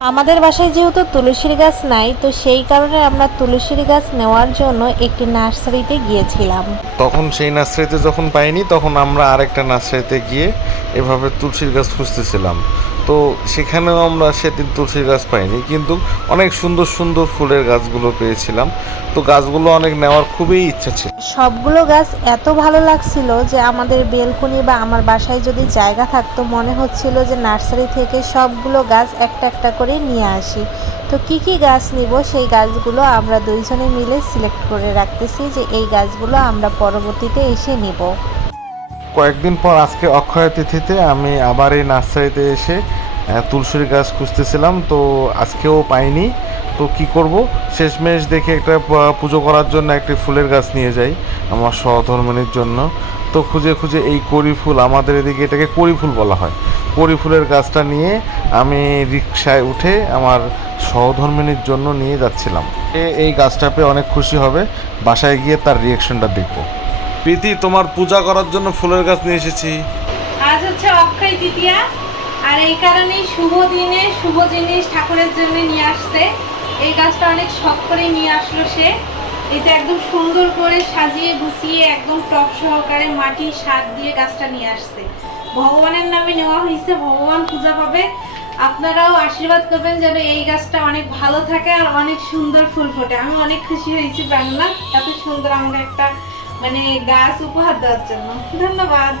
আমাদের বাসায় যেহেতু তুলসীর গাছ নাই, তো সেই কারণে আমরা তুলসীর গাছ নেওয়ার জন্য একটি নার্সারিতে গিয়েছিলাম। তখন সেই নার্সারিতে যখন পাইনি, তখন আমরা আরেকটা নার্সারিতে গিয়ে এভাবে তুলসীর গাছ খুঁজতেছিলাম। তো সেখানেও আমরা সেদিন তুলসীর গাছ পাইনি, কিন্তু অনেক সুন্দর সুন্দর ফুলের গাছগুলো পেয়েছিলাম। তো গাছগুলো অনেক নেওয়ার খুবই ইচ্ছা ছিল। সবগুলো গাছ এত ভালো লাগছিল যে আমাদের বেলকনি বা আমার বাসায় যদি জায়গা থাকতো, মনে হচ্ছিল যে নার্সারি থেকে সবগুলো গাছ একটা একটা করে নিয়ে আসি। তো কি কি গাছ নিব, সেই গাছগুলো আমরা দুইজনে মিলে সিলেক্ট করে রাখতেছি যে এই গাছগুলো আমরা পরবর্তীতে এসে নিব। কয়েকদিন পর আজকে অক্ষয় তিথিতে আমি আবার এই নার্সারিতে এসে তুলসীর গাছ খুঁজতেছিলাম। তো আজকেও পাইনি। তো কি করব, শেষমেশ দেখে একটা পুজো করার জন্য একটি ফুলের গাছ নিয়ে যাই আমার সহধর্মিণীর জন্য। তো খুঁজে খুঁজে এই কড়ি ফুল, আমাদের এদিকে এটাকে কড়ি ফুল বলা হয়, কড়ি ফুলের গাছটা নিয়ে আমি রিকশায় উঠে আমার সহধর্মিণীর জন্য নিয়ে যাচ্ছিলাম। এই গাছটা পেয়ে অনেক খুশি হবে, বাসায় গিয়ে তার রিয়েকশনটা দেখবো। প্রীতি, তোমার পূজা করার জন্য ফুলের গাছ নিয়ে এসেছি। আজ হচ্ছে অক্ষয় তৃতীয়া, আর এই কারণেই শুভ দিনে শুভ জিনিস ঠাকুরের জন্য নিয়ে আসছে। এই গাছটা অনেক শখ করে নিয়ে আসলো সে। এটা একদম সুন্দর করে সাজিয়ে গুছিয়ে একদম টপ সহকারে মাটির সার দিয়ে গাছটা নিয়ে আসছে। ভগবানের নামে নেওয়া হয়েছে, ভগবান পূজা পাবে। আপনারাও আশীর্বাদ করবেন যেন এই গাছটা অনেক ভালো থাকে আর অনেক সুন্দর ফুল ফোটে। আমি অনেক খুশি হয়েছি বাংলা এত সুন্দর আমাকে একটা গাছ উপহার দেওয়ার জন্য। ধন্যবাদ।